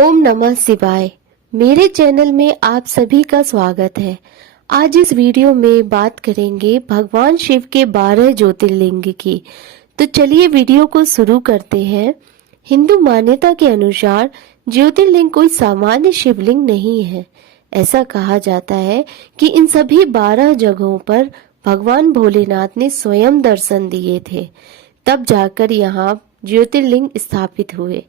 ओम नमः शिवाय। मेरे चैनल में आप सभी का स्वागत है। आज इस वीडियो में बात करेंगे भगवान शिव के 12 ज्योतिर्लिंग की। तो चलिए वीडियो को शुरू करते हैं। हिंदू मान्यता के अनुसार ज्योतिर्लिंग कोई सामान्य शिवलिंग नहीं है। ऐसा कहा जाता है कि इन सभी 12 जगहों पर भगवान भोलेनाथ ने स्वयं दर्शन दिए थे, तब जाकर यहाँ ज्योतिर्लिंग स्थापित हुए।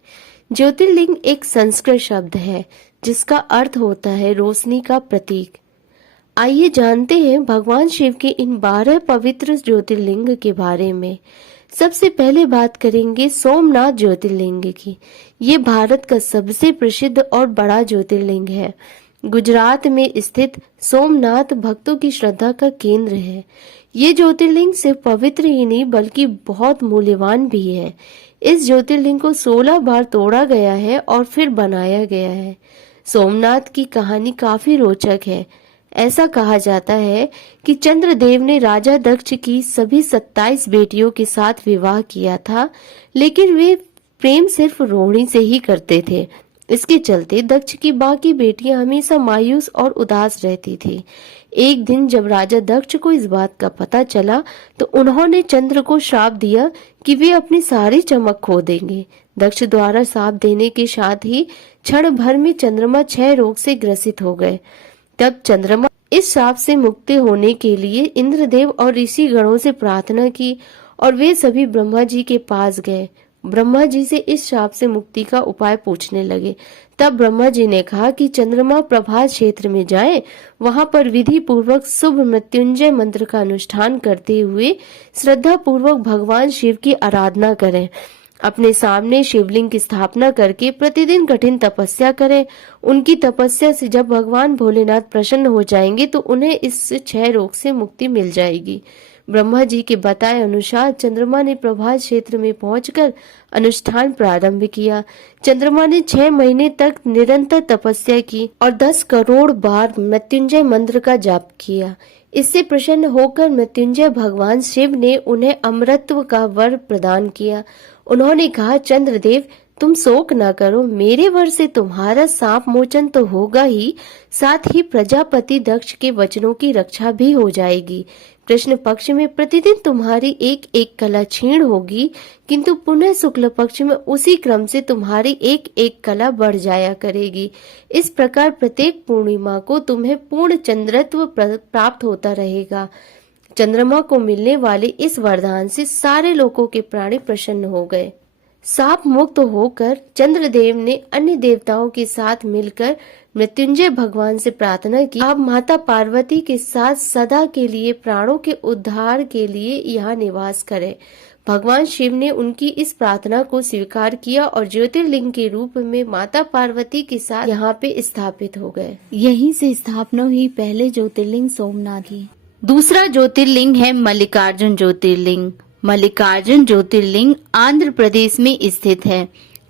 ज्योतिर्लिंग एक संस्कृत शब्द है जिसका अर्थ होता है रोशनी का प्रतीक। आइए जानते हैं भगवान शिव के इन 12 पवित्र ज्योतिर्लिंग के बारे में। सबसे पहले बात करेंगे सोमनाथ ज्योतिर्लिंग की। ये भारत का सबसे प्रसिद्ध और बड़ा ज्योतिर्लिंग है। गुजरात में स्थित सोमनाथ भक्तों की श्रद्धा का केंद्र है। ये ज्योतिर्लिंग सिर्फ पवित्र ही नहीं बल्कि बहुत मूल्यवान भी है। इस ज्योतिर्लिंग को 16 बार तोड़ा गया है और फिर बनाया गया है। सोमनाथ की कहानी काफी रोचक है। ऐसा कहा जाता है कि चंद्रदेव ने राजा दक्ष की सभी 27 बेटियों के साथ विवाह किया था, लेकिन वे प्रेम सिर्फ रोहिणी से ही करते थे। इसके चलते दक्ष की बाकी बेटियां हमेशा मायूस और उदास रहती थी। एक दिन जब राजा दक्ष को इस बात का पता चला तो उन्होंने चंद्र को श्राप दिया कि वे अपनी सारी चमक खो देंगे। दक्ष द्वारा श्राप देने के साथ ही क्षण भर में चंद्रमा 6 रोग से ग्रसित हो गए। तब चंद्रमा इस श्राप से मुक्ति होने के लिए इंद्रदेव और ऋषि गणों से प्रार्थना की और वे सभी ब्रह्मा जी के पास गए। ब्रह्मा जी से इस श्राप से मुक्ति का उपाय पूछने लगे। तब ब्रह्मा जी ने कहा कि चंद्रमा प्रभात क्षेत्र में जाएं, वहां पर विधि पूर्वक शुभ मृत्युंजय मंत्र का अनुष्ठान करते हुए श्रद्धा पूर्वक भगवान शिव की आराधना करें। अपने सामने शिवलिंग की स्थापना करके प्रतिदिन कठिन तपस्या करें। उनकी तपस्या से जब भगवान भोलेनाथ प्रसन्न हो जाएंगे तो उन्हें इस 6 रोग से मुक्ति मिल जाएगी। ब्रह्मा जी के बताए अनुसार चंद्रमा ने प्रभात क्षेत्र में पहुंचकर अनुष्ठान प्रारंभ किया। चंद्रमा ने 6 महीने तक निरंतर तपस्या की और 10 करोड़ बार मृत्युंजय मंत्र का जाप किया। इससे प्रसन्न होकर मृत्युंजय भगवान शिव ने उन्हें अमरत्व का वर प्रदान किया। उन्होंने कहा, चंद्रदेव तुम शोक न करो, मेरे वर से तुम्हारा शाप मोचन तो होगा ही, साथ ही प्रजापति दक्ष के वचनों की रक्षा भी हो जाएगी। कृष्ण पक्ष में प्रतिदिन तुम्हारी एक एक कला क्षीण होगी, किंतु पुनः शुक्ल पक्ष में उसी क्रम से तुम्हारी एक एक कला बढ़ जाया करेगी। इस प्रकार प्रत्येक पूर्णिमा को तुम्हें पूर्ण चंद्रत्व प्राप्त होता रहेगा। चंद्रमा को मिलने वाले इस वरदान से सारे लोगों के प्राणी प्रसन्न हो गए। शाप मुक्त होकर चंद्रदेव ने अन्य देवताओं के साथ मिलकर मृत्युंजय भगवान से प्रार्थना की, आप माता पार्वती के साथ सदा के लिए प्राणों के उद्धार के लिए यहाँ निवास करें। भगवान शिव ने उनकी इस प्रार्थना को स्वीकार किया और ज्योतिर्लिंग के रूप में माता पार्वती के साथ यहाँ पे स्थापित हो गए। यहीं से स्थापना हुई पहले ज्योतिर्लिंग सोमनाथ की। दूसरा ज्योतिर्लिंग है मल्लिकार्जुन ज्योतिर्लिंग। मल्लिकार्जुन ज्योतिर्लिंग आंध्र प्रदेश में स्थित है।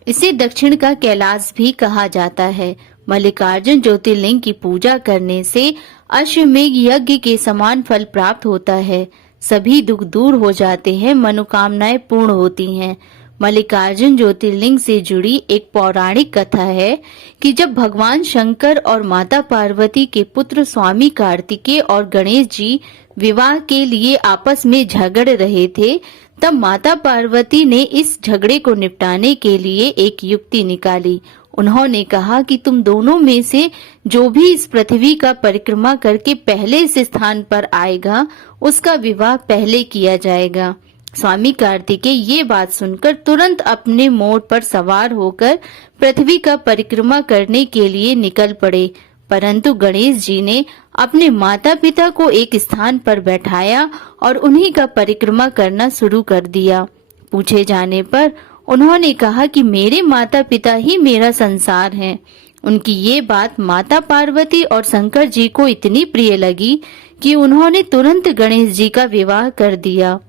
इसे दक्षिण का कैलाश भी कहा जाता है। मल्लिकार्जुन ज्योतिर्लिंग की पूजा करने से अश्वमेघ यज्ञ के समान फल प्राप्त होता है। सभी दुख दूर हो जाते हैं, मनोकामनाएं पूर्ण होती हैं। मल्लिकार्जुन ज्योतिर्लिंग से जुड़ी एक पौराणिक कथा है कि जब भगवान शंकर और माता पार्वती के पुत्र स्वामी कार्तिकेय और गणेश जी विवाह के लिए आपस में झगड़ रहे थे, तब माता पार्वती ने इस झगड़े को निपटाने के लिए एक युक्ति निकाली। उन्होंने कहा कि तुम दोनों में से जो भी इस पृथ्वी का परिक्रमा करके पहले इस स्थान पर आएगा, उसका विवाह पहले किया जाएगा। स्वामी कार्तिकेय ये बात सुनकर तुरंत अपने मोर पर सवार होकर पृथ्वी का परिक्रमा करने के लिए निकल पड़े, परंतु गणेश जी ने अपने माता पिता को एक स्थान पर बैठाया और उन्हीं का परिक्रमा करना शुरू कर दिया। पूछे जाने पर उन्होंने कहा कि मेरे माता पिता ही मेरा संसार हैं। उनकी ये बात माता पार्वती और शंकर जी को इतनी प्रिय लगी कि उन्होंने तुरंत गणेश जी का विवाह कर दिया।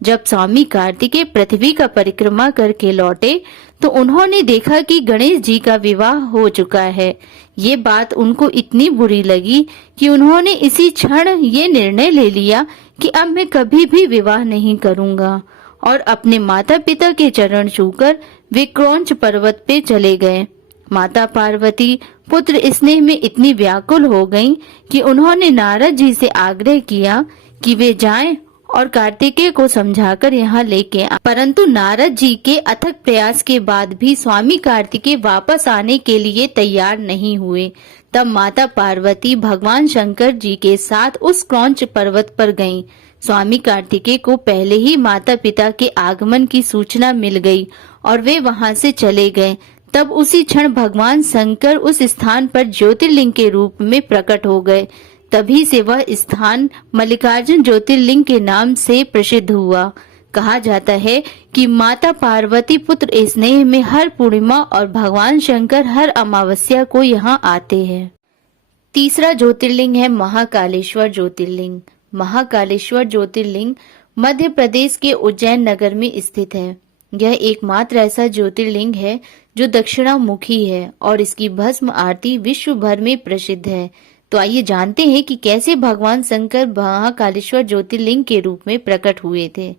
जब स्वामी कार्तिकेय पृथ्वी का परिक्रमा करके लौटे तो उन्होंने देखा कि गणेश जी का विवाह हो चुका है। ये बात उनको इतनी बुरी लगी कि उन्होंने इसी क्षण ये निर्णय ले लिया कि अब मैं कभी भी विवाह नहीं करूंगा और अपने माता पिता के चरण छूकर वे क्रौंच पर्वत पे चले गए। माता पार्वती पुत्र स्नेह में इतनी व्याकुल हो गईं कि उन्होंने नारद जी से आग्रह किया कि वे जाएं और कार्तिकेय को समझाकर यहाँ लेके आए। परंतु नारद जी के अथक प्रयास के बाद भी स्वामी कार्तिकेय वापस आने के लिए तैयार नहीं हुए। तब माता पार्वती भगवान शंकर जी के साथ उस क्रौंच पर्वत पर गईं। स्वामी कार्तिकेय को पहले ही माता पिता के आगमन की सूचना मिल गई और वे वहां से चले गए। तब उसी क्षण भगवान शंकर उस स्थान पर ज्योतिर्लिंग के रूप में प्रकट हो गए। तभी से वह स्थान मल्लिकार्जुन ज्योतिर्लिंग के नाम से प्रसिद्ध हुआ। कहा जाता है कि माता पार्वती पुत्र स्नेह में हर पूर्णिमा और भगवान शंकर हर अमावस्या को यहाँ आते हैं। तीसरा ज्योतिर्लिंग है महाकालेश्वर ज्योतिर्लिंग। महाकालेश्वर ज्योतिर्लिंग मध्य प्रदेश के उज्जैन नगर में स्थित है। यह एकमात्र ऐसा ज्योतिर्लिंग है जो दक्षिणामुखी है और इसकी भस्म आरती विश्व भर में प्रसिद्ध है। तो आइए जानते हैं कि कैसे भगवान शंकर महाकालेश्वर ज्योतिर्लिंग के रूप में प्रकट हुए थे।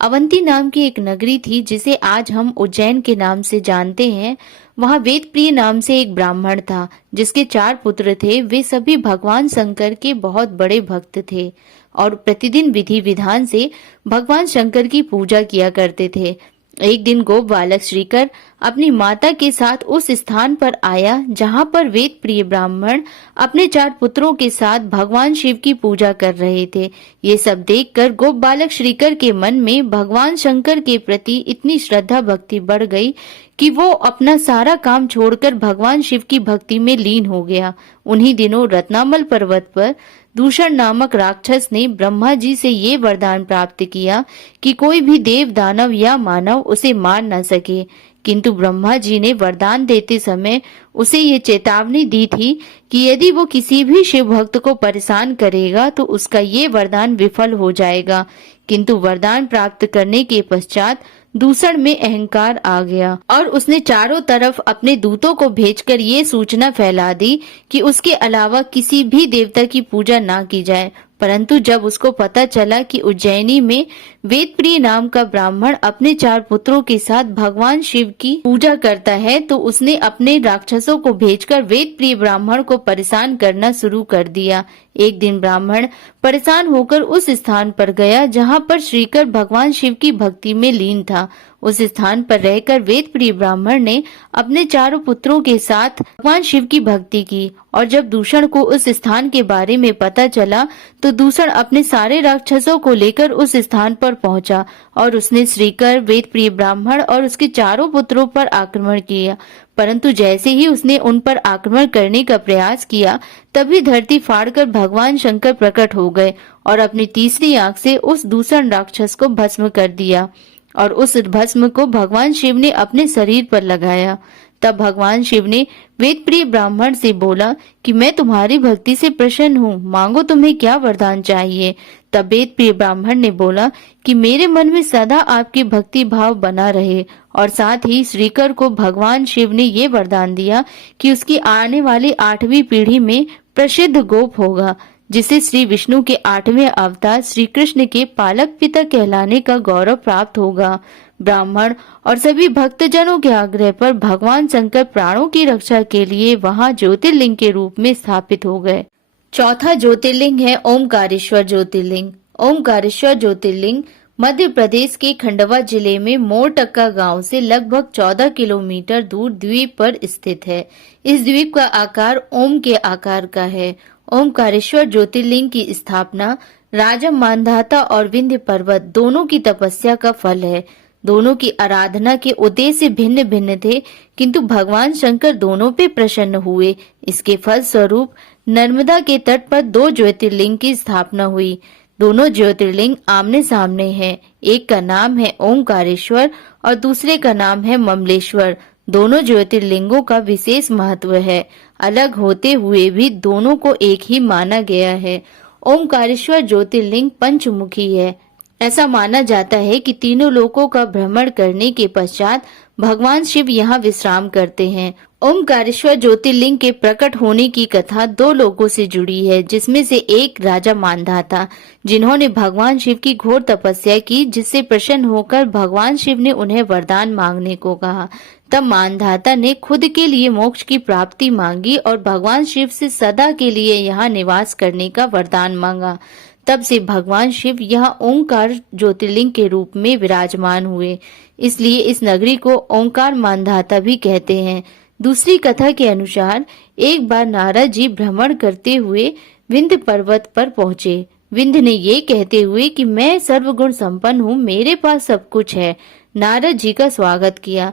अवंती नाम की एक नगरी थी जिसे आज हम उज्जैन के नाम से जानते हैं। वहाँ वेदप्रिय नाम से एक ब्राह्मण था जिसके 4 पुत्र थे। वे सभी भगवान शंकर के बहुत बड़े भक्त थे और प्रतिदिन विधि विधान से भगवान शंकर की पूजा किया करते थे। एक दिन गोप बालक श्रीकर अपनी माता के साथ उस स्थान पर आया जहाँ पर वेद प्रिय ब्राह्मण अपने 4 पुत्रों के साथ भगवान शिव की पूजा कर रहे थे। ये सब देखकर गोप बालक श्रीकर के मन में भगवान शंकर के प्रति इतनी श्रद्धा भक्ति बढ़ गई कि वो अपना सारा काम छोड़कर भगवान शिव की भक्ति में लीन हो गया। उन्हीं दिनों रत्नामल पर्वत पर दूषण नामक राक्षस ने ब्रह्मा जी से ये वरदान प्राप्त किया कि कोई भी देव दानव या मानव उसे मार न सके। किंतु ब्रह्मा जी ने वरदान देते समय उसे ये चेतावनी दी थी कि यदि वो किसी भी शिव भक्त को परेशान करेगा तो उसका ये वरदान विफल हो जाएगा। किंतु वरदान प्राप्त करने के पश्चात दूषण में अहंकार आ गया और उसने चारों तरफ अपने दूतों को भेजकर ये सूचना फैला दी कि उसके अलावा किसी भी देवता की पूजा ना की जाए। परंतु जब उसको पता चला कि उज्जैनी में वेदप्रिय नाम का ब्राह्मण अपने 4 पुत्रों के साथ भगवान शिव की पूजा करता है तो उसने अपने राक्षसों को भेजकर वेदप्रिय ब्राह्मण को परेशान करना शुरू कर दिया। एक दिन ब्राह्मण परेशान होकर उस स्थान पर गया जहाँ पर श्रीकर भगवान शिव की भक्ति में लीन था। उस स्थान पर रहकर वेद प्रिय ब्राह्मण ने अपने 4 पुत्रों के साथ भगवान शिव की भक्ति की और जब दूषण को उस स्थान के बारे में पता चला तो दूषण अपने सारे राक्षसों को लेकर उस स्थान पर पहुंचा और उसने श्रीकर वेद प्रिय ब्राह्मण और उसके 4 पुत्रों पर आक्रमण किया। परंतु जैसे ही उसने उन पर आक्रमण करने का प्रयास किया तभी धरती फाड़कर भगवान शंकर प्रकट हो गए और अपनी तीसरी आंख से उस दूषण राक्षस को भस्म कर दिया और उस भस्म को भगवान शिव ने अपने शरीर पर लगाया। तब भगवान शिव ने वेद प्रिय ब्राह्मण से बोला कि मैं तुम्हारी भक्ति से प्रसन्न हूँ, मांगो तुम्हें क्या वरदान चाहिए। तब वेद प्रिय ब्राह्मण ने बोला कि मेरे मन में सदा आपकी भक्ति भाव बना रहे और साथ ही श्रीकर को भगवान शिव ने ये वरदान दिया कि उसकी आने वाली 8वीं पीढ़ी में प्रसिद्ध गोप होगा जिसे श्री विष्णु के 8वें अवतार श्री कृष्ण के पालक पिता कहलाने का गौरव प्राप्त होगा। ब्राह्मण और सभी भक्तजनों के आग्रह पर भगवान शंकर प्राणों की रक्षा के लिए वहां ज्योतिर्लिंग के रूप में स्थापित हो गए। चौथा ज्योतिर्लिंग है ओमकारेश्वर ज्योतिर्लिंग। ओमकारेश्वर ज्योतिर्लिंग मध्य प्रदेश के खंडवा जिले में मोरटक्का गांव से लगभग 14 किलोमीटर दूर द्वीप पर स्थित है। इस द्वीप का आकार ओम के आकार का है। ओमकारेश्वर ज्योतिर्लिंग की स्थापना राजा मांधाता और विंध्य पर्वत दोनों की तपस्या का फल है। दोनों की आराधना के उद्देश्य भिन्न भिन्न थे किंतु भगवान शंकर दोनों पे प्रसन्न हुए। इसके फल स्वरूप नर्मदा के तट पर 2 ज्योतिर्लिंग की स्थापना हुई। दोनों ज्योतिर्लिंग आमने सामने हैं। एक का नाम है ओमकारेश्वर और दूसरे का नाम है ममलेश्वर। दोनों ज्योतिर्लिंगों का विशेष महत्व है। अलग होते हुए भी दोनों को एक ही माना गया है। ओमकारेश्वर ज्योतिर्लिंग पंचमुखी है। ऐसा माना जाता है कि तीनों लोकों का भ्रमण करने के पश्चात भगवान शिव यहाँ विश्राम करते हैं। ओमकारेश्वर ज्योतिर्लिंग के प्रकट होने की कथा 2 लोगों से जुड़ी है, जिसमें से एक राजा मांधाता जिन्होंने भगवान शिव की घोर तपस्या की जिससे प्रसन्न होकर भगवान शिव ने उन्हें वरदान मांगने को कहा। तब मानधाता ने खुद के लिए मोक्ष की प्राप्ति मांगी और भगवान शिव से सदा के लिए यहाँ निवास करने का वरदान मांगा। तब से भगवान शिव यहाँ ओंकार ज्योतिर्लिंग के रूप में विराजमान हुए, इसलिए इस नगरी को ओंकार मानधाता भी कहते हैं। दूसरी कथा के अनुसार एक बार नारद जी भ्रमण करते हुए विंध्य पर्वत पर पहुंचे। विंध्य ने ये कहते हुए कि मैं सर्वगुण संपन्न हूँ, मेरे पास सब कुछ है, नारद जी का स्वागत किया।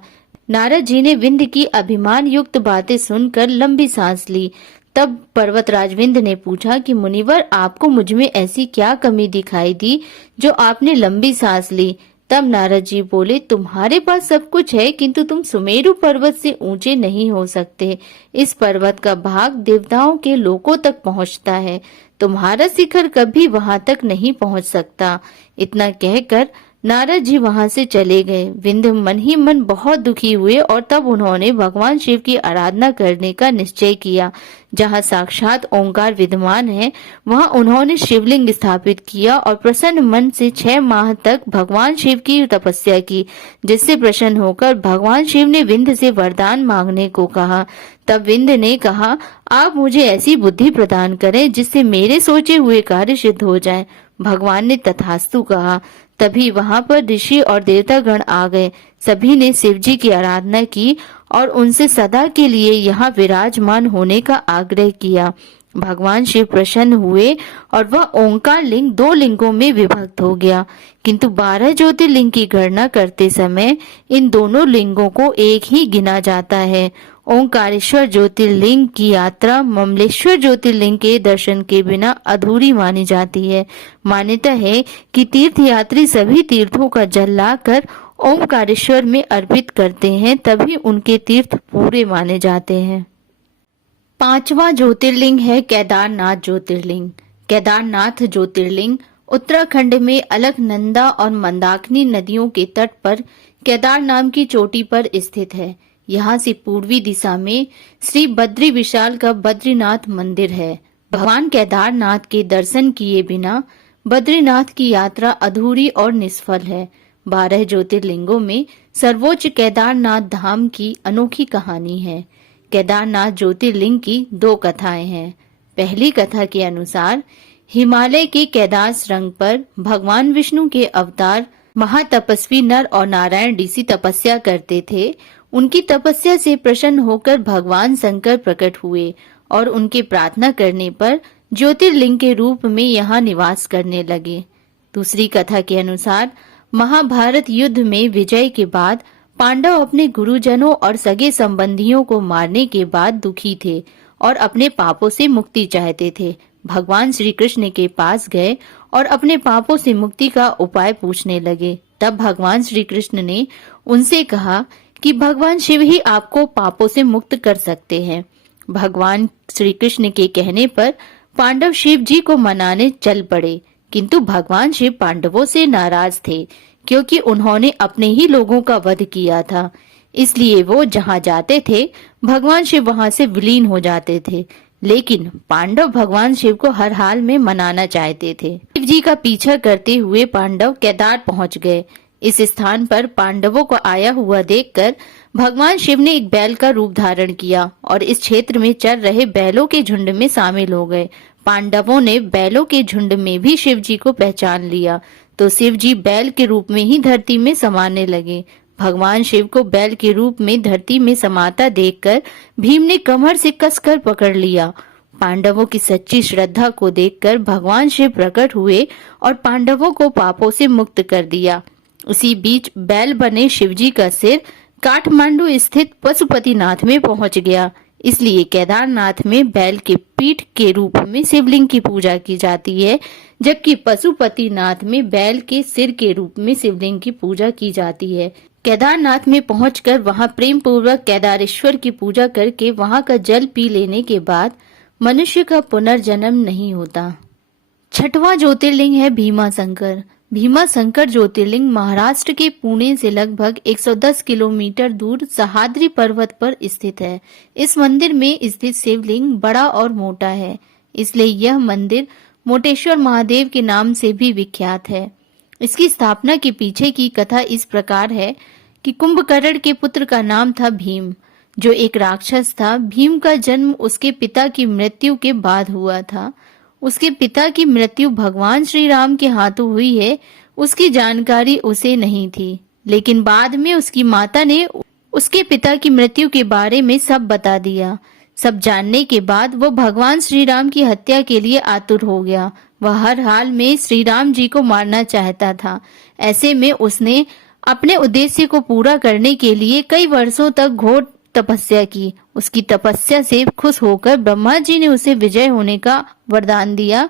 नारद जी ने विंध्य की अभिमान युक्त बातें सुनकर लंबी सांस ली। तब पर्वतराज विंध्य ने पूछा कि मुनिवर, आपको मुझ में ऐसी क्या कमी दिखाई दी जो आपने लंबी सांस ली? तब नारद जी बोले, तुम्हारे पास सब कुछ है, किंतु तुम सुमेरु पर्वत से ऊंचे नहीं हो सकते। इस पर्वत का भाग देवताओं के लोकों तक पहुंचता है, तुम्हारा शिखर कभी वहां तक नहीं पहुंच सकता। इतना कहकर नारद जी वहां से चले गए। विंध्य मन ही मन बहुत दुखी हुए और तब उन्होंने भगवान शिव की आराधना करने का निश्चय किया। जहां साक्षात ओंकार विद्यमान है, वहां उन्होंने शिवलिंग स्थापित किया और प्रसन्न मन से 6 माह तक भगवान शिव की तपस्या की, जिससे प्रसन्न होकर भगवान शिव ने विंध्य से वरदान मांगने को कहा। तब विंध्य ने कहा, आप मुझे ऐसी बुद्धि प्रदान करें जिससे मेरे सोचे हुए कार्य सिद्ध हो जाएं। भगवान ने तथास्तु कहा। तभी वहां पर ऋषि और देवतागण आ गए। सभी ने शिव जी की आराधना की और उनसे सदा के लिए यहाँ विराजमान होने का आग्रह किया। भगवान शिव प्रसन्न हुए और वह ओंकार लिंग 2 लिंगों में विभक्त हो गया, किंतु 12 ज्योतिर्लिंग की गणना करते समय इन दोनों लिंगों को एक ही गिना जाता है। ओंकारेश्वर ज्योतिर्लिंग की यात्रा ममलेश्वर ज्योतिर्लिंग के दर्शन के बिना अधूरी मानी जाती है। मान्यता है कि तीर्थयात्री सभी तीर्थों का जल लाकर ओंकारेश्वर में अर्पित करते हैं, तभी उनके तीर्थ पूरे माने जाते हैं। 5वां ज्योतिर्लिंग है केदारनाथ ज्योतिर्लिंग। केदारनाथ ज्योतिर्लिंग उत्तराखंड में अलकनंदा और मंदाकिनी नदियों के तट पर केदार नाम की चोटी पर स्थित है। यहाँ से पूर्वी दिशा में श्री बद्री विशाल का बद्रीनाथ मंदिर है। भगवान केदारनाथ के दर्शन किए बिना बद्रीनाथ की यात्रा अधूरी और निष्फल है। 12 ज्योतिर्लिंगों में सर्वोच्च केदारनाथ धाम की अनोखी कहानी है। केदारनाथ ज्योतिर्लिंग की 2 कथाएं हैं। पहली कथा के अनुसार हिमालय के कैलाश श्रृंग पर भगवान विष्णु के अवतार महातपस्वी नर और नारायण ऋषि तपस्या करते थे। उनकी तपस्या से प्रसन्न होकर भगवान शंकर प्रकट हुए और उनके प्रार्थना करने पर ज्योतिर्लिंग के रूप में यहाँ निवास करने लगे। दूसरी कथा के अनुसार महाभारत युद्ध में विजय के बाद पांडव अपने गुरुजनों और सगे संबंधियों को मारने के बाद दुखी थे और अपने पापों से मुक्ति चाहते थे। भगवान श्री कृष्ण के पास गए और अपने पापों से मुक्ति का उपाय पूछने लगे। तब भगवान श्री कृष्ण ने उनसे कहा कि भगवान शिव ही आपको पापों से मुक्त कर सकते हैं। भगवान श्री कृष्ण के कहने पर पांडव शिव जी को मनाने चल पड़े, किंतु भगवान शिव पांडवों से नाराज थे क्योंकि उन्होंने अपने ही लोगों का वध किया था। इसलिए वो जहाँ जाते थे भगवान शिव वहां से विलीन हो जाते थे। लेकिन पांडव भगवान शिव को हर हाल में मनाना चाहते थे। शिव जी का पीछा करते हुए पांडव केदार पहुंच गए। इस स्थान पर पांडवों को आया हुआ देखकर भगवान शिव ने एक बैल का रूप धारण किया और इस क्षेत्र में चल रहे बैलों के झुंड में शामिल हो गए। पांडवों ने बैलों के झुंड में भी शिव जी को पहचान लिया तो शिव जी बैल के रूप में ही धरती में समाने लगे। भगवान शिव को बैल के रूप में धरती में समाता देखकर भीम ने कमर से कसकर पकड़ लिया। पांडवों की सच्ची श्रद्धा को देखकर भगवान शिव प्रकट हुए और पांडवों को पापों से मुक्त कर दिया। उसी बीच बैल बने शिवजी का सिर काठमांडू स्थित पशुपतिनाथ में पहुंच गया। इसलिए केदारनाथ में बैल के पीठ के रूप में शिवलिंग की पूजा की जाती है, जबकि पशुपतिनाथ में बैल के सिर के रूप में शिवलिंग की पूजा की जाती है। केदारनाथ में पहुंचकर वहां प्रेम पूर्वक केदारेश्वर की पूजा करके वहां का जल पी लेने के बाद मनुष्य का पुनर्जन्म नहीं होता। 6वां ज्योतिर्लिंग है भीमाशंकर। भीमाशंकर ज्योतिर्लिंग महाराष्ट्र के पुणे से लगभग 110 किलोमीटर दूर सह्याद्री पर्वत पर स्थित है। इस मंदिर में स्थित शिवलिंग बड़ा और मोटा है, इसलिए यह मंदिर मोटेश्वर महादेव के नाम से भी विख्यात है। इसकी स्थापना के पीछे की कथा इस प्रकार है कि कुंभकर्ण के पुत्र का नाम था भीम, जो एक राक्षस था। भीम का जन्म उसके पिता की मृत्यु के बाद हुआ था। उसके पिता की मृत्यु भगवान श्री राम के हाथों हुई है, उसकी जानकारी उसे नहीं थी। लेकिन बाद में उसकी माता ने उसके पिता की मृत्यु के बारे में सब बता दिया। सब जानने के बाद वो भगवान श्री राम की हत्या के लिए आतुर हो गया। वह हर हाल में श्री राम जी को मारना चाहता था। ऐसे में उसने अपने उद्देश्य को पूरा करने के लिए कई वर्षों तक घोर तपस्या की। उसकी तपस्या से खुश होकर ब्रह्मा जी ने उसे विजय होने का वरदान दिया।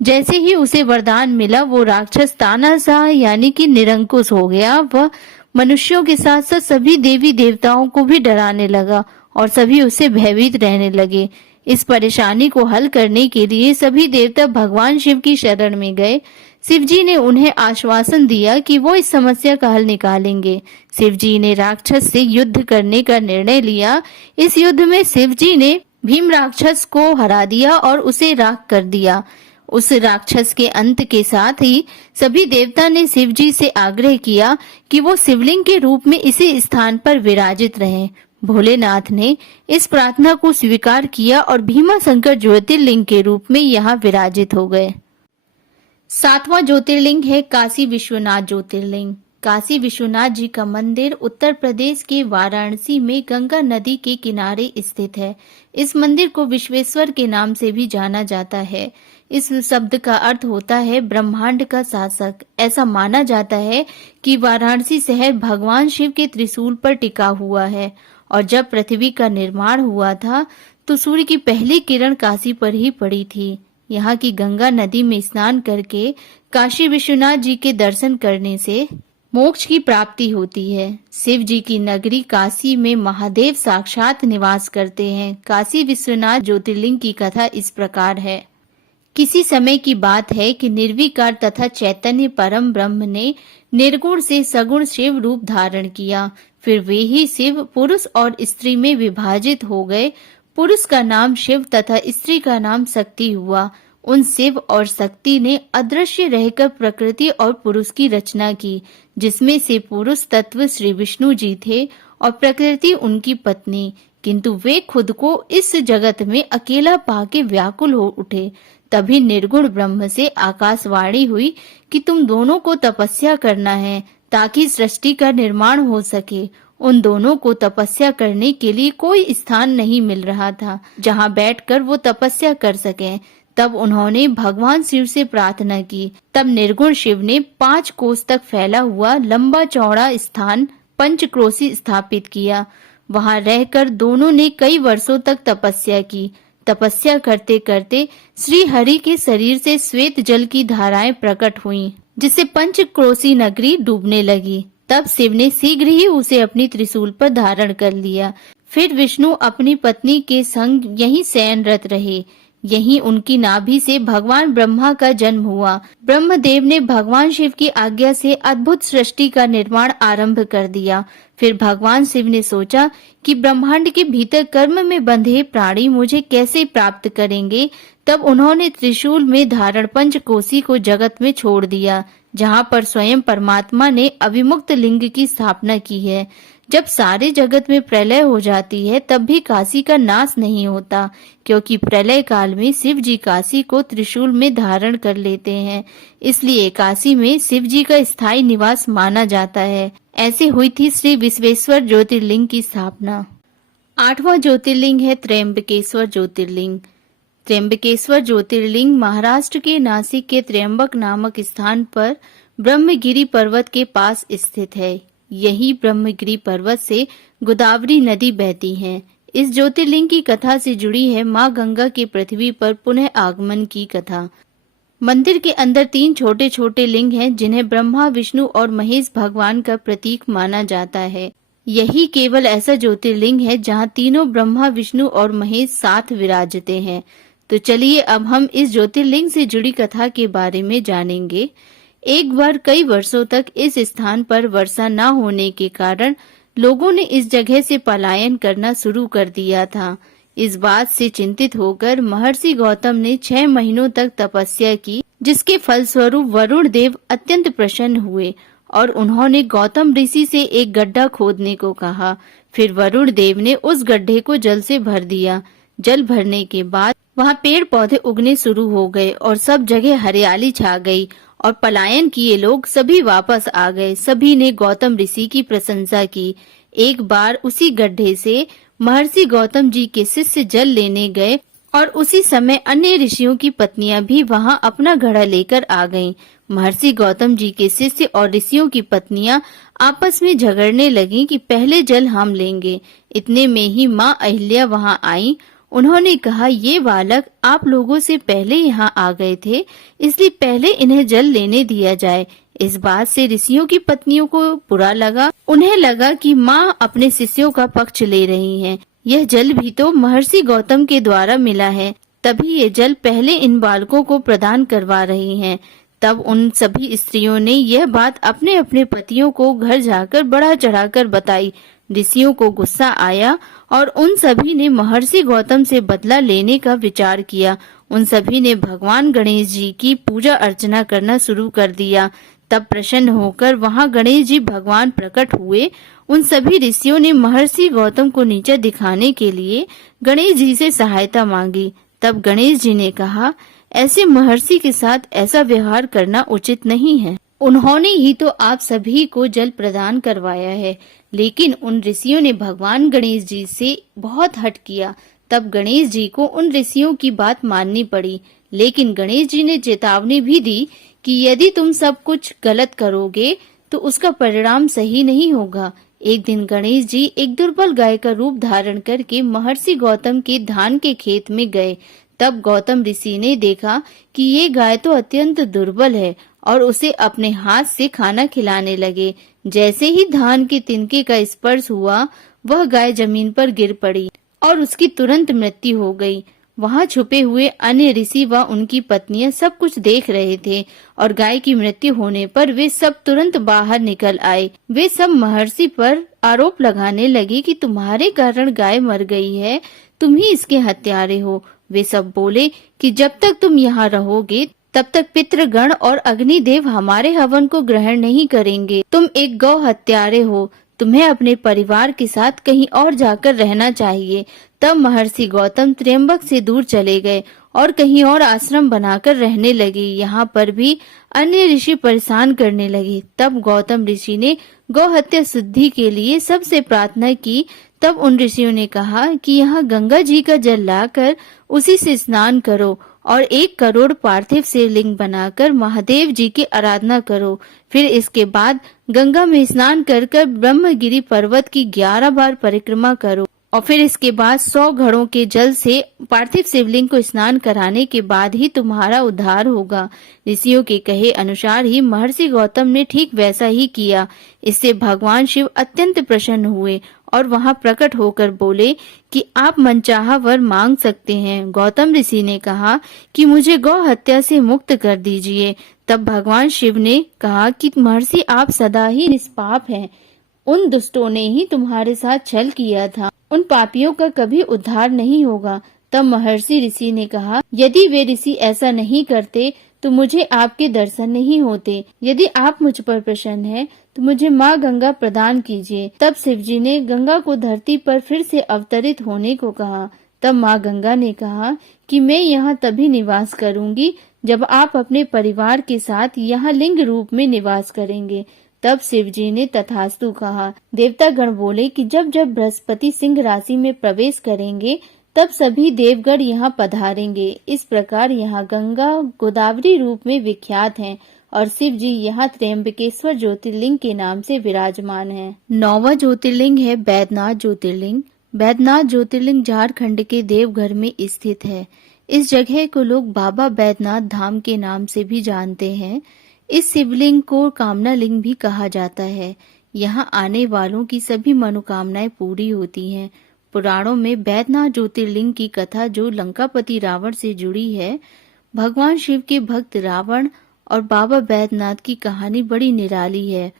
जैसे ही उसे वरदान मिला, वो राक्षस तानाशाह यानी कि निरंकुश हो गया। वह मनुष्यों के साथ साथ सभी देवी देवताओं को भी डराने लगा और सभी उससे भयभीत रहने लगे। इस परेशानी को हल करने के लिए सभी देवता भगवान शिव की शरण में गए। शिव जी ने उन्हें आश्वासन दिया कि वो इस समस्या का हल निकालेंगे। शिव जी ने राक्षस से युद्ध करने का निर्णय लिया। इस युद्ध में शिव जी ने भीम राक्षस को हरा दिया और उसे राख कर दिया। उस राक्षस के अंत के साथ ही सभी देवता ने शिव जी से आग्रह किया कि वो शिवलिंग के रूप में इसी स्थान पर विराजित रहें। भोलेनाथ ने इस प्रार्थना को स्वीकार किया और भीमा शंकर ज्योतिर्लिंग के रूप में यहाँ विराजित हो गए। 7वां ज्योतिर्लिंग है काशी विश्वनाथ ज्योतिर्लिंग। काशी विश्वनाथ जी का मंदिर उत्तर प्रदेश के वाराणसी में गंगा नदी के किनारे स्थित है। इस मंदिर को विश्वेश्वर के नाम से भी जाना जाता है। इस शब्द का अर्थ होता है ब्रह्मांड का शासक। ऐसा माना जाता है कि वाराणसी शहर भगवान शिव के त्रिशूल पर टिका हुआ है और जब पृथ्वी का निर्माण हुआ था तो सूर्य की पहली किरण काशी पर ही पड़ी थी। यहाँ की गंगा नदी में स्नान करके काशी विश्वनाथ जी के दर्शन करने से मोक्ष की प्राप्ति होती है। शिव जी की नगरी काशी में महादेव साक्षात निवास करते हैं। काशी विश्वनाथ ज्योतिर्लिंग की कथा इस प्रकार है। किसी समय की बात है कि निर्विकार तथा चैतन्य परम ब्रह्म ने निर्गुण से सगुण शिव रूप धारण किया। फिर वे ही शिव पुरुष और स्त्री में विभाजित हो गए। पुरुष का नाम शिव तथा स्त्री का नाम शक्ति हुआ। उन शिव और शक्ति ने अदृश्य रहकर प्रकृति और पुरुष की रचना की, जिसमें से पुरुष तत्व श्री विष्णु जी थे और प्रकृति उनकी पत्नी। किंतु वे खुद को इस जगत में अकेला पाके व्याकुल हो उठे। तभी निर्गुण ब्रह्म से आकाशवाणी हुई कि तुम दोनों को तपस्या करना है ताकि सृष्टि का निर्माण हो सके। उन दोनों को तपस्या करने के लिए कोई स्थान नहीं मिल रहा था जहां बैठकर वो तपस्या कर सकें। तब उन्होंने भगवान शिव से प्रार्थना की। तब निर्गुण शिव ने 5 कोस तक फैला हुआ लंबा चौड़ा स्थान पंचक्रोशी स्थापित किया। वहां रहकर दोनों ने कई वर्षों तक तपस्या की। तपस्या करते करते श्री हरि के शरीर से श्वेत जल की धाराएं प्रकट हुईं, जिससे पंचक्रोशी नगरी डूबने लगी। तब शिव ने शीघ्र ही उसे अपनी त्रिशूल पर धारण कर लिया। फिर विष्णु अपनी पत्नी के संग यहीं शयनरत रहे। यहीं उनकी नाभि से भगवान ब्रह्मा का जन्म हुआ। ब्रह्मदेव ने भगवान शिव की आज्ञा से अद्भुत सृष्टि का निर्माण आरंभ कर दिया। फिर भगवान शिव ने सोचा कि ब्रह्मांड के भीतर कर्म में बंधे प्राणी मुझे कैसे प्राप्त करेंगे। तब उन्होंने त्रिशूल में धारण पंचकोशी को जगत में छोड़ दिया, जहाँ पर स्वयं परमात्मा ने अविमुक्त लिंग की स्थापना की है। जब सारे जगत में प्रलय हो जाती है तब भी काशी का नाश नहीं होता, क्योंकि प्रलय काल में शिव जी काशी को त्रिशूल में धारण कर लेते हैं। इसलिए काशी में शिव जी का स्थायी निवास माना जाता है। ऐसे हुई थी श्री विश्वेश्वर ज्योतिर्लिंग की स्थापना। 8वां ज्योतिर्लिंग है त्र्यंबकेश्वर ज्योतिर्लिंग। त्र्यंबकेश्वर ज्योतिर्लिंग महाराष्ट्र के नासिक के त्र्यंबक नामक स्थान पर ब्रह्मगिरी पर्वत के पास स्थित है। यही ब्रह्मगिरी पर्वत से गोदावरी नदी बहती है। इस ज्योतिर्लिंग की कथा से जुड़ी है माँ गंगा के पृथ्वी पर पुनः आगमन की कथा। मंदिर के अंदर 3 छोटे छोटे लिंग हैं, जिन्हें ब्रह्मा, विष्णु और महेश भगवान का प्रतीक माना जाता है। यही केवल ऐसा ज्योतिर्लिंग है जहाँ तीनों ब्रह्मा, विष्णु और महेश साथ विराजते हैं। तो चलिए अब हम इस ज्योतिर्लिंग से जुड़ी कथा के बारे में जानेंगे। एक बार कई वर्षों तक इस स्थान पर वर्षा न होने के कारण लोगों ने इस जगह से पलायन करना शुरू कर दिया था। इस बात से चिंतित होकर महर्षि गौतम ने 6 महीनों तक तपस्या की, जिसके फलस्वरूप वरुण देव अत्यंत प्रसन्न हुए और उन्होंने गौतम ऋषि से एक गड्ढा खोदने को कहा। फिर वरुण देव ने उस गड्ढे को जल से भर दिया। जल भरने के बाद वहाँ पेड़ पौधे उगने शुरू हो गए और सब जगह हरियाली छा गई और पलायन किए लोग सभी वापस आ गए। सभी ने गौतम ऋषि की प्रशंसा की। एक बार उसी गड्ढे से महर्षि गौतम जी के शिष्य जल लेने गए और उसी समय अन्य ऋषियों की पत्नियां भी वहां अपना घड़ा लेकर आ गईं। महर्षि गौतम जी के शिष्य और ऋषियों की पत्नियां आपस में झगड़ने लगीं कि पहले जल हम लेंगे। इतने में ही माँ अहिल्या वहां आईं। उन्होंने कहा, ये बालक आप लोगों से पहले यहाँ आ गए थे, इसलिए पहले इन्हें जल लेने दिया जाए। इस बात से ऋषियों की पत्नियों को बुरा लगा। उन्हें लगा कि माँ अपने शिष्यों का पक्ष ले रही हैं। यह जल भी तो महर्षि गौतम के द्वारा मिला है, तभी ये जल पहले इन बालकों को प्रदान करवा रही हैं। तब उन सभी स्त्रियों ने यह बात अपने अपने पतियों को घर जाकर बढ़ा चढ़ाकर बताई। ऋषियों को गुस्सा आया और उन सभी ने महर्षि गौतम से बदला लेने का विचार किया। उन सभी ने भगवान गणेश जी की पूजा अर्चना करना शुरू कर दिया। तब प्रसन्न होकर वहां गणेश जी भगवान प्रकट हुए। उन सभी ऋषियों ने महर्षि गौतम को नीचे दिखाने के लिए गणेश जी से सहायता मांगी। तब गणेश जी ने कहा, ऐसे महर्षि के साथ ऐसा व्यवहार करना उचित नहीं है। उन्होंने ही तो आप सभी को जल प्रदान करवाया है। लेकिन उन ऋषियों ने भगवान गणेश जी से बहुत हठ किया। तब गणेश जी को उन ऋषियों की बात माननी पड़ी। लेकिन गणेश जी ने चेतावनी भी दी कि यदि तुम सब कुछ गलत करोगे तो उसका परिणाम सही नहीं होगा। एक दिन गणेश जी एक दुर्बल गाय का रूप धारण करके महर्षि गौतम के धान के खेत में गए। तब गौतम ऋषि ने देखा कि ये गाय तो अत्यंत दुर्बल है और उसे अपने हाथ से खाना खिलाने लगे। जैसे ही धान के तिनके का स्पर्श हुआ, वह गाय जमीन पर गिर पड़ी और उसकी तुरंत मृत्यु हो गई। वहां छुपे हुए अन्य ऋषि व उनकी पत्नियां सब कुछ देख रहे थे और गाय की मृत्यु होने पर वे सब तुरंत बाहर निकल आए। वे सब महर्षि पर आरोप लगाने लगे कि तुम्हारे कारण गाय मर गई है, तुम ही इसके हत्यारे हो। वे सब बोले कि जब तक तुम यहाँ रहोगे तब तक पितृगण और अग्निदेव हमारे हवन को ग्रहण नहीं करेंगे। तुम एक गौ हत्यारे हो, तुम्हें अपने परिवार के साथ कहीं और जाकर रहना चाहिए। तब महर्षि गौतम त्र्यंबक से दूर चले गए और कहीं और आश्रम बनाकर रहने लगे। यहाँ पर भी अन्य ऋषि परेशान करने लगे। तब गौतम ऋषि ने गौ हत्या शुद्धि के लिए सबसे प्रार्थना की। तब उन ऋषियों ने कहा कि यहाँ गंगा जी का जल लाकर उसी से स्नान करो और 1 करोड़ पार्थिव शिवलिंग बनाकर महादेव जी की आराधना करो। फिर इसके बाद गंगा में स्नान कर ब्रह्मगिरी पर्वत की 11 बार परिक्रमा करो और फिर इसके बाद 100 घड़ों के जल से पार्थिव शिवलिंग को स्नान कराने के बाद ही तुम्हारा उद्धार होगा। ऋषियों के कहे अनुसार ही महर्षि गौतम ने ठीक वैसा ही किया। इससे भगवान शिव अत्यंत प्रसन्न हुए और वहां प्रकट होकर बोले कि आप मनचाहा वर मांग सकते हैं। गौतम ऋषि ने कहा कि मुझे गौ हत्या से मुक्त कर दीजिए। तब भगवान शिव ने कहा कि महर्षि आप सदा ही निष्पाप हैं। उन दुष्टों ने ही तुम्हारे साथ छल किया था, उन पापियों का कभी उद्धार नहीं होगा। तब महर्षि ऋषि ने कहा, यदि वे ऋषि ऐसा नहीं करते तो मुझे आपके दर्शन नहीं होते। यदि आप मुझ पर प्रसन्न हैं तो मुझे माँ गंगा प्रदान कीजिए। तब शिवजी ने गंगा को धरती पर फिर से अवतरित होने को कहा। तब माँ गंगा ने कहा कि मैं यहाँ तभी निवास करूंगी जब आप अपने परिवार के साथ यहाँ लिंग रूप में निवास करेंगे। तब शिवजी ने तथास्तु कहा। देवतागण बोले कि जब जब बृहस्पति सिंह राशि में प्रवेश करेंगे तब सभी देवगण यहाँ पधारेंगे। इस प्रकार यहाँ गंगा गोदावरी रूप में विख्यात हैं और शिव जी यहाँ त्र्यंबकेश्वर ज्योतिर्लिंग के नाम से विराजमान हैं। 9वां ज्योतिर्लिंग है बैद्यनाथ ज्योतिर्लिंग। बैद्यनाथ ज्योतिर्लिंग झारखंड के देवघर में स्थित है। इस जगह को लोग बाबा बैद्यनाथ धाम के नाम से भी जानते हैं। इस शिवलिंग को कामना लिंग भी कहा जाता है। यहाँ आने वालों की सभी मनोकामनाएं पूरी होती हैं। पुराणों में बैद्यनाथ ज्योतिर्लिंग की कथा जो लंकापति रावण से जुड़ी है। भगवान शिव के भक्त रावण और बाबा बैद्यनाथ की कहानी बड़ी निराली है।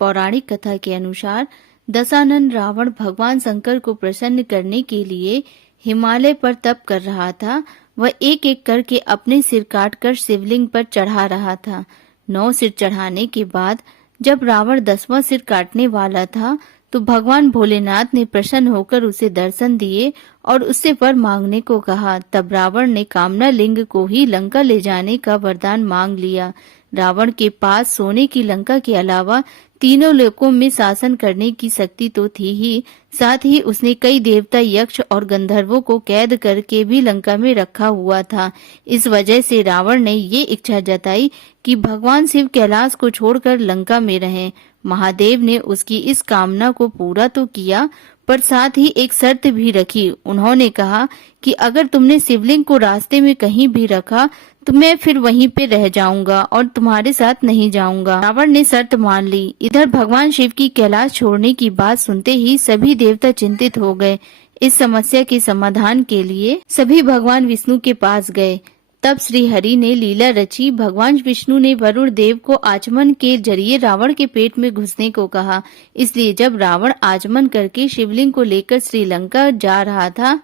पौराणिक कथा के अनुसार दशानन रावण भगवान शंकर को प्रसन्न करने के लिए हिमालय पर तप कर रहा था। वह एक एक करके अपने सिर काटकर शिवलिंग पर चढ़ा रहा था। 9 सिर चढ़ाने के बाद जब रावण 10वां सिर काटने वाला था तो भगवान भोलेनाथ ने प्रसन्न होकर उसे दर्शन दिए और उससे वर मांगने को कहा। तब रावण ने कामना लिंग को ही लंका ले जाने का वरदान मांग लिया। रावण के पास सोने की लंका के अलावा तीनों लोकों में शासन करने की शक्ति तो थी ही, साथ ही उसने कई देवता, यक्ष और गंधर्वों को कैद करके भी लंका में रखा हुआ था। इस वजह से रावण ने ये इच्छा जताई कि भगवान शिव कैलाश को छोड़कर लंका में रहें। महादेव ने उसकी इस कामना को पूरा तो किया, पर साथ ही एक शर्त भी रखी। उन्होंने कहा कि अगर तुमने शिवलिंग को रास्ते में कहीं भी रखा तो मैं फिर वहीं पे रह जाऊंगा और तुम्हारे साथ नहीं जाऊंगा। रावण ने शर्त मान ली। इधर भगवान शिव की कैलाश छोड़ने की बात सुनते ही सभी देवता चिंतित हो गए। इस समस्या के समाधान के लिए सभी भगवान विष्णु के पास गए। तब श्री हरि ने लीला रची। भगवान विष्णु ने वरुण देव को आचमन के जरिए रावण के पेट में घुसने को कहा। इसलिए जब रावण आचमन करके शिवलिंग को लेकर श्रीलंका जा रहा था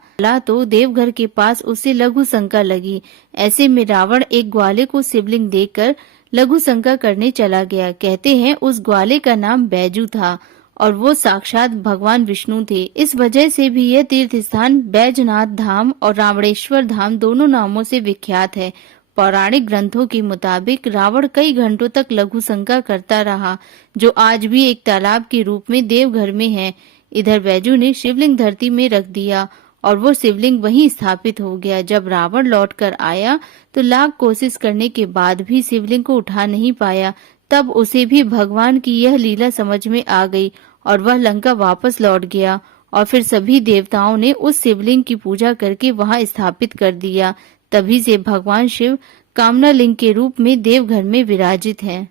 तो देवघर के पास उसे लघु शंका लगी। ऐसे में रावण एक ग्वाले को शिवलिंग देकर लघु शंका करने चला गया। कहते हैं उस ग्वाले का नाम बैजू था और वो साक्षात भगवान विष्णु थे। इस वजह से भी यह तीर्थ स्थान बैजनाथ धाम और रावणेश्वर धाम दोनों नामों से विख्यात है। पौराणिक ग्रंथों के मुताबिक रावण कई घंटों तक लघु शंका करता रहा, जो आज भी एक तालाब के रूप में देवघर में है। इधर बैजू ने शिवलिंग धरती में रख दिया और वो शिवलिंग वहीं स्थापित हो गया। जब रावण लौट कर आया तो लाख कोशिश करने के बाद भी शिवलिंग को उठा नहीं पाया। तब उसे भी भगवान की यह लीला समझ में आ गई और वह लंका वापस लौट गया और फिर सभी देवताओं ने उस शिवलिंग की पूजा करके वहां स्थापित कर दिया। तभी से भगवान शिव कामना लिंग के रूप में देवघर में विराजित हैं।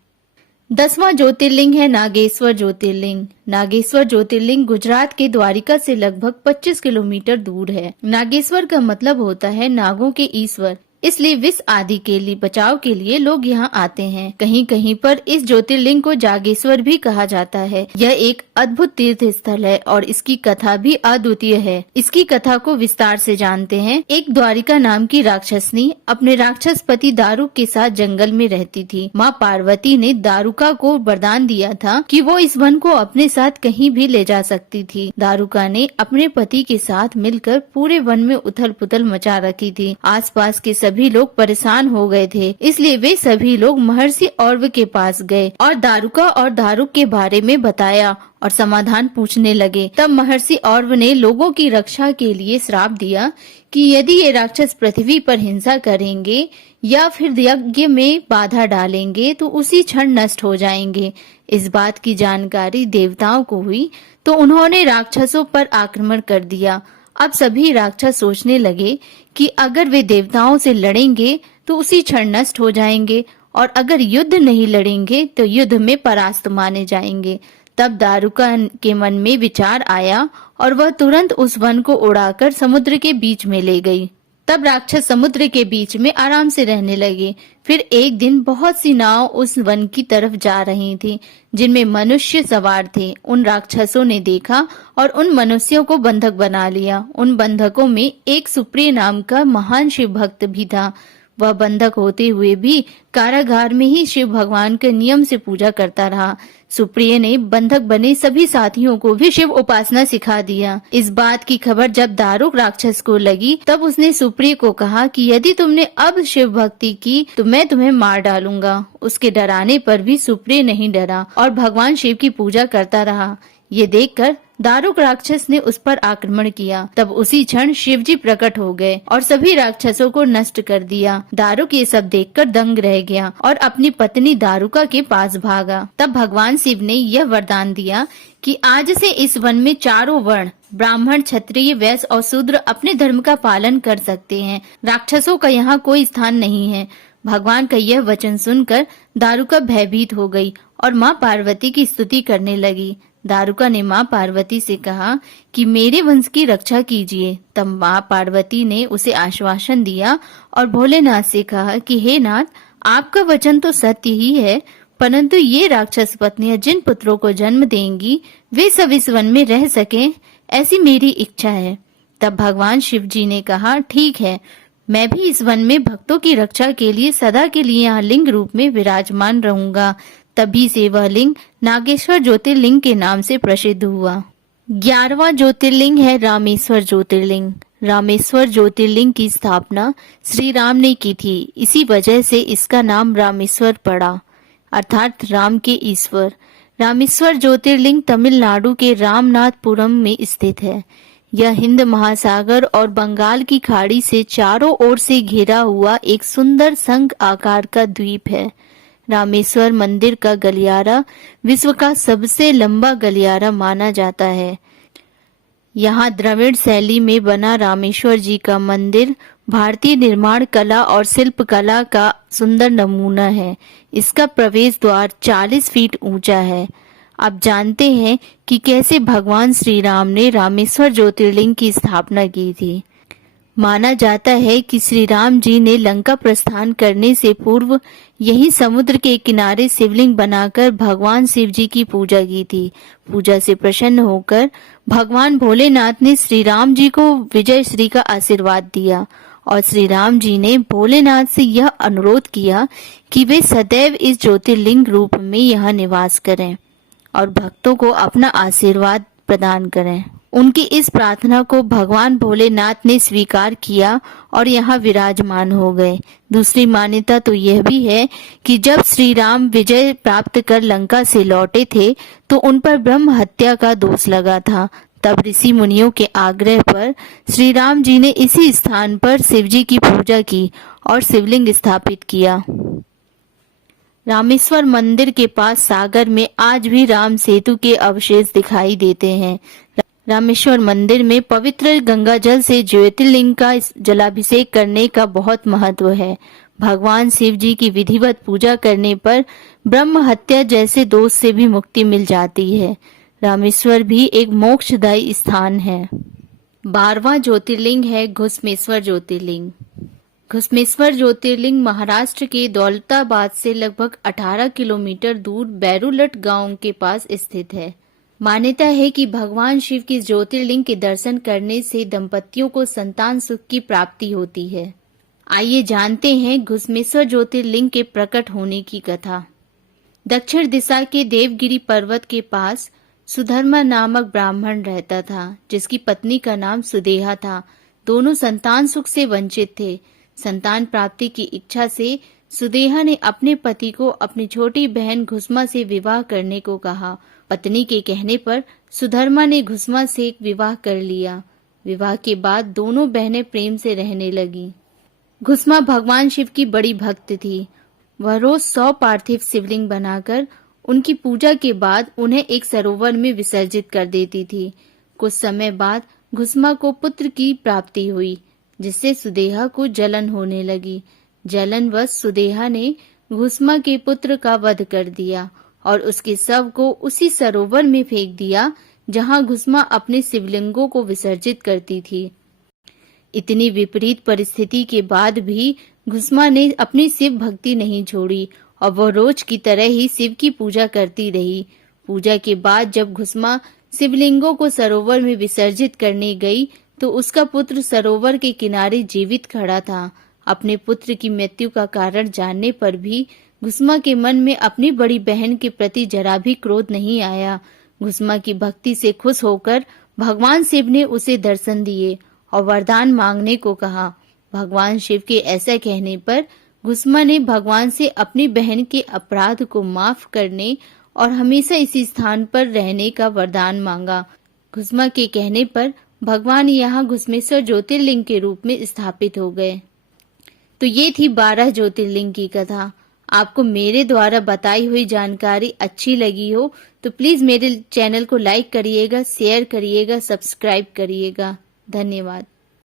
10वां ज्योतिर्लिंग है नागेश्वर ज्योतिर्लिंग। नागेश्वर ज्योतिर्लिंग गुजरात के द्वारिका से लगभग 25 किलोमीटर दूर है। नागेश्वर का मतलब होता है नागों के ईश्वर, इसलिए विष आदि के लिए बचाव के लिए लोग यहाँ आते हैं। कहीं कहीं पर इस ज्योतिर्लिंग को जागेश्वर भी कहा जाता है। यह एक अद्भुत तीर्थ स्थल है और इसकी कथा भी अद्वितीय है। इसकी कथा को विस्तार से जानते हैं। एक द्वारिका नाम की राक्षसनी अपने राक्षस पति दारुक के साथ जंगल में रहती थी। माँ पार्वती ने दारुका को वरदान दिया था कि वो इस वन को अपने साथ कहीं भी ले जा सकती थी। दारुका ने अपने पति के साथ मिलकर पूरे वन में उथल पुथल मचा रखी थी। आसपास के सभी लोग परेशान हो गए थे, इसलिए वे सभी लोग महर्षि और्व के पास गए और दारुका और दारुक के बारे में बताया और समाधान पूछने लगे। तब महर्षि और्व ने लोगों की रक्षा के लिए श्राप दिया कि यदि ये राक्षस पृथ्वी पर हिंसा करेंगे या फिर यज्ञ में बाधा डालेंगे तो उसी क्षण नष्ट हो जाएंगे। इस बात की जानकारी देवताओं को हुई तो उन्होंने राक्षसों पर आक्रमण कर दिया। अब सभी राक्षस सोचने लगे कि अगर वे देवताओं से लड़ेंगे तो उसी क्षण नष्ट हो जाएंगे और अगर युद्ध नहीं लड़ेंगे तो युद्ध में परास्त माने जाएंगे। तब दारुका के मन में विचार आया और वह तुरंत उस वन को उड़ाकर समुद्र के बीच में ले गई। तब राक्षस समुद्र के बीच में आराम से रहने लगे। फिर एक दिन बहुत सी नाव उस वन की तरफ जा रही थी जिनमें मनुष्य सवार थे। उन राक्षसों ने देखा और उन मनुष्यों को बंधक बना लिया। उन बंधकों में एक सुप्रिय नाम का महान शिव भक्त भी था। वह बंधक होते हुए भी कारागार में ही शिव भगवान के नियम से पूजा करता रहा। सुप्रिय ने बंधक बने सभी साथियों को भी शिव उपासना सिखा दिया। इस बात की खबर जब दारुक राक्षस को लगी तब उसने सुप्रिय को कहा कि यदि तुमने अब शिव भक्ति की तो मैं तुम्हें मार डालूंगा। उसके डराने पर भी सुप्रिय नहीं डरा और भगवान शिव की पूजा करता रहा। ये देखकर दारुक राक्षस ने उस पर आक्रमण किया। तब उसी क्षण शिवजी प्रकट हो गए और सभी राक्षसों को नष्ट कर दिया। दारुक ये सब देखकर दंग रह गया और अपनी पत्नी दारुका के पास भागा। तब भगवान शिव ने यह वरदान दिया कि आज से इस वन में चारों वर्ण ब्राह्मण, क्षत्रिय, वैश्य और शूद्र अपने धर्म का पालन कर सकते हैं। राक्षसों का यहाँ कोई स्थान नहीं है। भगवान का यह वचन सुनकर दारुका भयभीत हो गई और माँ पार्वती की स्तुति करने लगी। दारुका ने माँ पार्वती से कहा कि मेरे वंश की रक्षा कीजिए। तब माँ पार्वती ने उसे आश्वासन दिया और भोलेनाथ से कहा कि हे नाथ, आपका वचन तो सत्य ही है, परंतु ये राक्षस पत्नियां जिन पुत्रों को जन्म देंगी वे सब इस वन में रह सकें, ऐसी मेरी इच्छा है। तब भगवान शिव जी ने कहा, ठीक है, मैं भी इस वन में भक्तों की रक्षा के लिए सदा के लिए यहाँ लिंग रूप में विराजमान रहूंगा। तभी से वह लिंग नागेश्वर ज्योतिर्लिंग के नाम से प्रसिद्ध हुआ। 11वां ज्योतिर्लिंग है रामेश्वर ज्योतिर्लिंग। रामेश्वर ज्योतिर्लिंग की स्थापना श्री राम ने की थी, इसी वजह से इसका नाम रामेश्वर पड़ा, अर्थात राम के ईश्वर। रामेश्वर ज्योतिर्लिंग तमिलनाडु के रामनाथपुरम में स्थित है। यह हिंद महासागर और बंगाल की खाड़ी से चारों ओर से घिरा हुआ एक सुंदर शंख आकार का द्वीप है। रामेश्वर मंदिर का गलियारा विश्व का सबसे लंबा गलियारा माना जाता है। यहाँ द्रविड़ शैली में बना रामेश्वर जी का मंदिर भारतीय निर्माण कला और शिल्प कला का सुंदर नमूना है। इसका प्रवेश द्वार 40 फीट ऊंचा है। आप जानते हैं कि कैसे भगवान श्री राम ने रामेश्वर ज्योतिर्लिंग की स्थापना की थी। माना जाता है कि श्री राम जी ने लंका प्रस्थान करने से पूर्व यही समुद्र के किनारे शिवलिंग बनाकर भगवान शिव जी की पूजा की थी। पूजा से प्रसन्न होकर भगवान भोलेनाथ ने श्री राम जी को विजय श्री का आशीर्वाद दिया और श्री राम जी ने भोलेनाथ से यह अनुरोध किया कि वे सदैव इस ज्योतिर्लिंग रूप में यहाँ निवास करें और भक्तों को अपना आशीर्वाद प्रदान करें। उनकी इस प्रार्थना को भगवान भोलेनाथ ने स्वीकार किया और यहाँ विराजमान हो गए। दूसरी मान्यता तो यह भी है कि जब श्री राम विजय प्राप्त कर लंका से लौटे थे तो उन पर ब्रह्म हत्या का दोष लगा था। तब ऋषि मुनियों के आग्रह पर श्री राम जी ने इसी स्थान पर शिव जी की पूजा की और शिवलिंग स्थापित किया। रामेश्वर मंदिर के पास सागर में आज भी राम सेतु के अवशेष दिखाई देते हैं। रामेश्वर मंदिर में पवित्र गंगा जल से ज्योतिर्लिंग का जलाभिषेक करने का बहुत महत्व है। भगवान शिव जी की विधिवत पूजा करने पर ब्रह्म हत्या जैसे दोष से भी मुक्ति मिल जाती है। रामेश्वर भी एक मोक्षदायी स्थान है। 12वां ज्योतिर्लिंग है घुसमेश्वर ज्योतिर्लिंग। घुसमेश्वर ज्योतिर्लिंग महाराष्ट्र के दौलताबाद से लगभग 18 किलोमीटर दूर बैरुलट गांव के पास स्थित है। मान्यता है कि भगवान शिव की ज्योतिर्लिंग के दर्शन करने से दंपतियों को संतान सुख की प्राप्ति होती है। आइए जानते हैं घुसमेश्वर ज्योतिर्लिंग के प्रकट होने की कथा। दक्षिण दिशा के देवगिरी पर्वत के पास सुधर्मा नामक ब्राह्मण रहता था, जिसकी पत्नी का नाम सुदेहा था। दोनों संतान सुख से वंचित थे। संतान प्राप्ति की इच्छा से सुदेहा ने अपने पति को अपनी छोटी बहन घुसमा से विवाह करने को कहा। पत्नी के कहने पर सुधर्मा ने घुसमा से विवाह कर लिया। विवाह के बाद दोनों बहनें प्रेम से रहने लगी। घुसमा भगवान शिव की बड़ी भक्त थी। वह रोज 100 पार्थिव शिवलिंग बनाकर उनकी पूजा के बाद उन्हें एक सरोवर में विसर्जित कर देती थी। कुछ समय बाद घुसमा को पुत्र की प्राप्ति हुई, जिससे सुदेहा को जलन होने लगी। जलनवश सुदेहा ने घुसमा के पुत्र का वध कर दिया और उसके शव को उसी सरोवर में फेंक दिया जहां घुसमा अपने शिवलिंगों को विसर्जित करती थी। इतनी विपरीत परिस्थिति के बाद भी घुसमा ने अपनी शिव भक्ति नहीं छोड़ी और वह रोज की तरह ही शिव की पूजा करती रही। पूजा के बाद जब घुसमा शिवलिंगों को सरोवर में विसर्जित करने गई तो उसका पुत्र सरोवर के किनारे जीवित खड़ा था। अपने पुत्र की मृत्यु का कारण जानने पर भी घुसमा के मन में अपनी बड़ी बहन के प्रति जरा भी क्रोध नहीं आया। घुसमा की भक्ति से खुश होकर भगवान शिव ने उसे दर्शन दिए और वरदान मांगने को कहा। भगवान शिव के ऐसा कहने पर घुसमा ने भगवान से अपनी बहन के अपराध को माफ करने और हमेशा इसी स्थान पर रहने का वरदान मांगा। घुसमा के कहने पर भगवान यहाँ घुसमेश्वर ज्योतिर्लिंग के रूप में स्थापित हो गए। तो ये थी 12 ज्योतिर्लिंग की कथा। आपको मेरे द्वारा बताई हुई जानकारी अच्छी लगी हो तो प्लीज मेरे चैनल को लाइक करिएगा, शेयर करिएगा, सब्सक्राइब करिएगा। धन्यवाद।